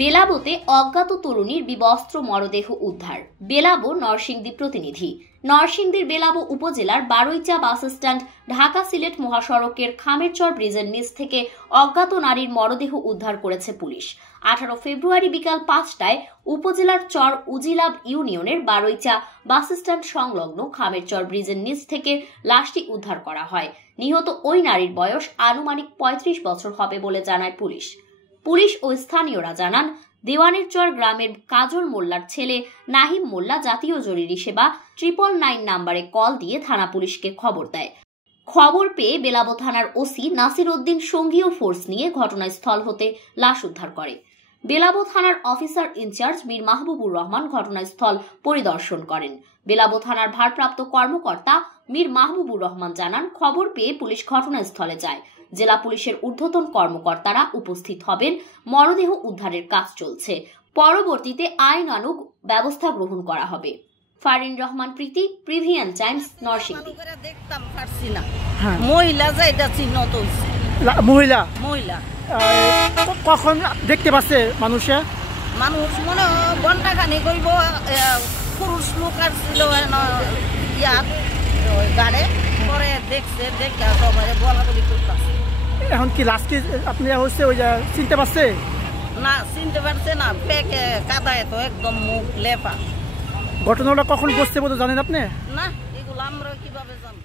বেলাবোতে অজ্ঞাত তরুণীর বিবস্ত্র মরদেহ উদ্ধার। বেলাবো নরসিংদী প্রতিনিধি। নরসিংদীর বেলাবো উপজেলার বারৈচা বাস স্ট্যান্ড ঢাকা সিলেট মহাসড়কের খামেরচর ব্রিজের নিচ থেকে অজ্ঞাত নারীর মরদেহ উদ্ধার করেছে পুলিশ। 18 ফেব্রুয়ারি বিকাল 5টায় উপজেলার চর উজিলাব ইউনিয়নের বারৈচা বাস স্ট্যান্ড সংলগ্ন খামেরচর ব্রিজের নিচ থেকে লাশটি উদ্ধার করা হয়। নিহত ওই নারীর বয়স আনুমানিক 35 বছর হবে বলে জানায় পুলিশ। পুলিশ ও স্থানীয়রা জানান, দেওয়ানের চর গ্রামের কাজল মোল্লার ছেলে নাহিম মোল্লা জাতীয় জরুরি সেবা 999 নম্বরে কল দিয়ে থানা পুলিশকে খবর দেয়। খবর পেয়ে বেলাবো থানার ওসি নাসির উদ্দিন সঙ্গীয় ফোর্স নিয়ে ঘটনাস্থল হতে লাশ উদ্ধার করে। বেলাবো থানার অফিসার ইনচার্জ মীর মাহবুবুর রহমান ঘটনাস্থল পরিদর্শন করেন। বেলাবো থানার ভারপ্রাপ্ত কর্মকর্তা মীর মাহবুবুর রহমান জানান, খবর পেয়ে পুলিশ ঘটনাস্থলে যায়। জেলা পুলিশের ঊর্ধ্বতন কর্মকর্তারা উপস্থিত হবেন। মরদেহ উদ্ধারের কাজ চলছে। পরবর্তীতে আইনানুগ ব্যবস্থা গ্রহণ করা হবে। ফারিন রহমান প্রীতি, প্রিভিয়ান টাইমস, নরসিংদী। দেখতাম পারছি না, মহিলা যাইটা চিহ্নত হইছে। মহিলা মহিলা কখন দেখতে পাচ্ছে মানুষে? মানুষ মনে ঘন্টা খানি কইব, পুরুষ লোক আর ছিল ইয়াত গাড়ে পরে দেখছে, দেখে সবাই বলা বলি করতেছে। এখন কি লাস্টে আপনি হচ্ছে ওই চিনতে পারছে? না চিনতে পারছে না, পেকে কাদায় তো একদম মুখ লেপা। ঘটনাটা কখন ঘটছে বলে জানেন আপনি? না, এগুলো আমরা কিভাবে জানি?